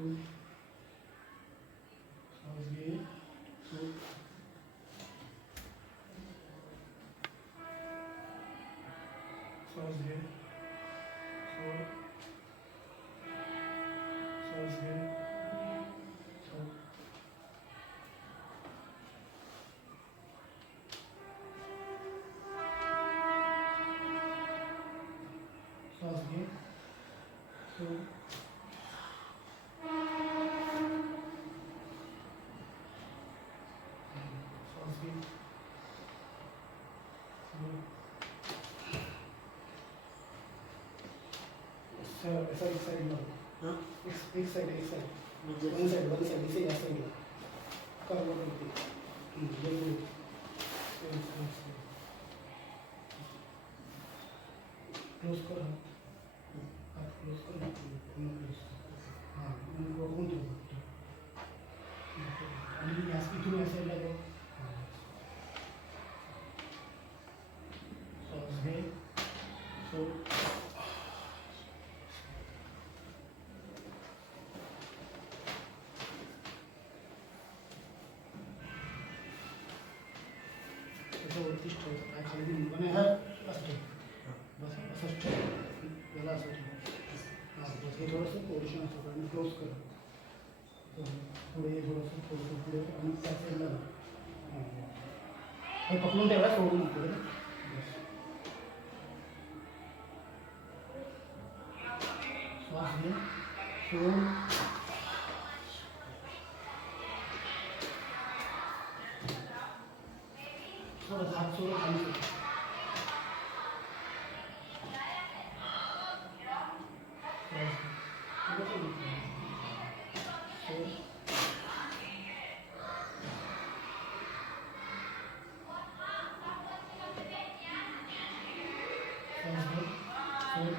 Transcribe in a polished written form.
hold, सांस लिए, hold, सांस लिए, hold, सांस लिए, hold, सांस लिए, hold, सांस लिए, hold, ऐसा एक साइड लो, हाँ एक साइड, वन साइड इसे ऐसा ही लो, कर लो करके, ये लो, क्लोज कर हाथ क्लोज कर, क्लोज, हाँ उनको उनको अभी यहाँ इतने ऐसे लगो, सांस ले, सो ऐसा वरतीच ठेवायचं, काय खाली आणि हा असं ठेव, बस असंच ठेव, याला असं ठेव, हां बस हे थोडंसं पोझिशन असं कर आणि क्लोज कर, पुढे हे थोडंसं पुढे आणि त्या साईडला जा. हां हे पकडून ठेवा, सोडू नको बस. श्वास घे, सोड, थोडं हात सोडून खाली सोड. सांस घे, सोड,